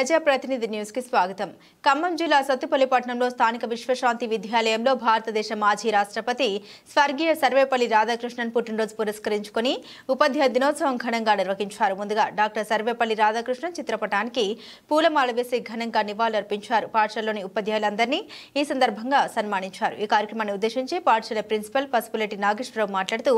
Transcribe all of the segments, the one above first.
ప్రజాప్రతినిధి న్యూస్ కి స్వాగతం. ఖమ్మం జిల్లా సత్తుపల్లి పట్టణంలో స్థానిక విశ్వశాంతి విద్యాలయంలో భారతదేశ మాజీ రాష్ట్రపతి స్వర్గీయ సర్వేపల్లి రాధాకృష్ణన్ పుట్టినరోజు పురస్కరించుకుని ఉపాధ్యాయ దినోత్సవం ఘనంగా నిర్వహించారు. ముందుగా డాక్టర్ సర్వేపల్లి రాధాకృష్ణన్ చిత్రపటానికి పూలమాల వేసి ఘనంగా నివాళులర్పించారు. పాఠశాలలోని ఉపాధ్యాయులందరినీ ఈ సందర్భంగా సన్మానించారు. ఈ కార్యక్రమాన్ని ఉద్దేశించి పాఠశాల ప్రిన్సిపల్ పసుపులెట్టి నాగేశ్వరరావు మాట్లాడుతూ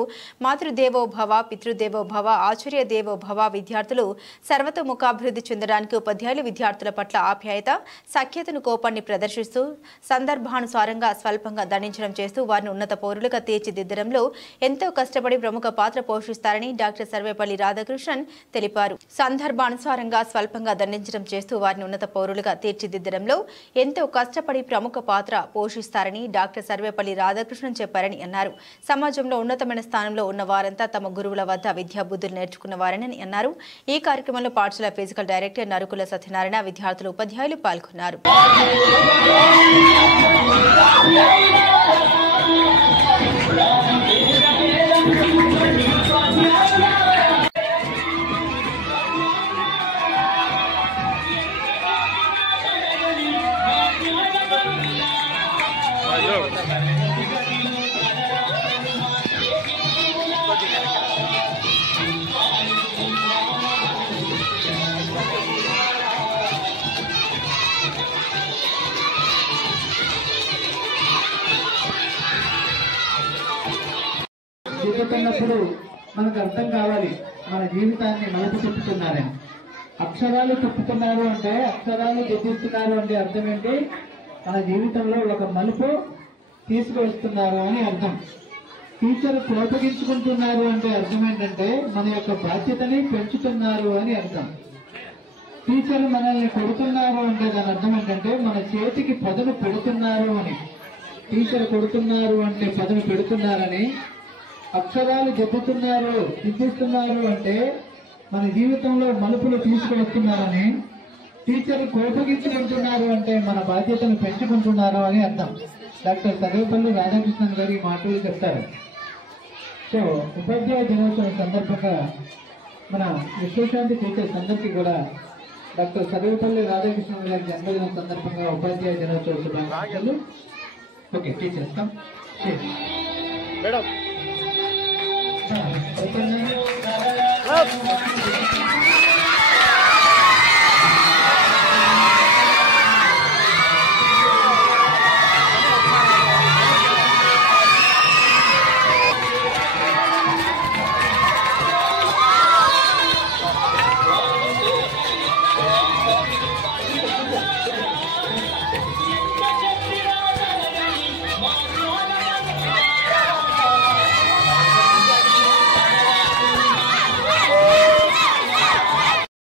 మాతృదేవో భవ, పితృదేవో భవ, ఆచార్య దేవో భవ విద్యార్థులు సర్వతోముఖాభివృద్ధి చెందడానికి ఉపాధ్యాయులు విద్యార్థుల పట్ల ఆప్యాయత, సఖ్యతను, కోపాన్ని ప్రదర్శిస్తూ సందర్భానుసారంగా స్వల్పంగా దండించడం చేస్తూ వారిని ఉన్నత పౌరులుగా తీర్చిదిద్దడంలో ఎంతో కష్టపడి ప్రముఖ పాత్ర పోషిస్తారని డాక్టర్ సర్వేపల్లి రాధాకృష్ణన్ తెలిపారు. సందర్భానుసారంగా స్వల్పంగా దండించడం చేస్తూ వారిని ఉన్నత పౌరులుగా తీర్చిదిద్దడంలో ఎంతో కష్టపడి ప్రముఖ పాత్ర పోషిస్తారని డాక్టర్ సర్వేపల్లి రాధాకృష్ణన్ చెప్పారని అన్నారు. సమాజంలో ఉన్నతమైన స్థానంలో ఉన్న వారంతా తమ గురువుల వద్ద విద్యాబుద్ధులు నేర్చుకున్న వారని అన్నారు. ఈ కార్యక్రమంలో పాఠశాల ఫిజికల్ డైరెక్టర్ నరుకుల సత్యనారాయణ, విద్యార్థులు, ఉపాధ్యాయులు పాల్గొన్నారు. చదువుతున్నప్పుడు మనకు అర్థం కావాలి మన జీవితాన్ని మలుపు తిప్పుతున్నారని. అక్షరాలు తిప్పుతున్నారు అంటే, అక్షరాలు దిద్దుతున్నారు అంటే అర్థం ఏంటి? మన జీవితంలో ఒక మలుపు తీసుకువస్తున్నారు అని అర్థం. టీచర్ కోపగించుకుంటున్నారు అంటే అర్థం ఏంటంటే మన యొక్క బాధ్యతని పెంచుతున్నారు అని అర్థం. టీచర్ మనల్ని కొడుతున్నారు అంటే దాని అర్థం ఏంటంటే మన చేతికి పదును పెడుతున్నారు అని. టీచర్ కొడుతున్నారు అంటే పదును పెడుతున్నారని. అక్షరాలు దిద్దిస్తున్నారు అంటే మన జీవితంలో మలుపులు తీసుకువస్తున్నారని. టీచర్ కోపగించుకుంటున్నారు అంటే మన బాధ్యతను పెంచుకుంటున్నారు అని అర్థం. డాక్టర్ సర్వేపల్లి రాధాకృష్ణన్ గారు ఈ మాటలు చెప్తారు. సో ఉపాధ్యాయ దినోత్సవం సందర్భంగా మన విశ్వశాంతి టీచర్స్ అందరికీ కూడా డాక్టర్ సర్వేపల్లి రాధాకృష్ణన్ గారి జన్మదినం సందర్భంగా ఉపాధ్యాయ దినోత్సవ శుభాకాంక్షలు. Okay teachers come madam. Up.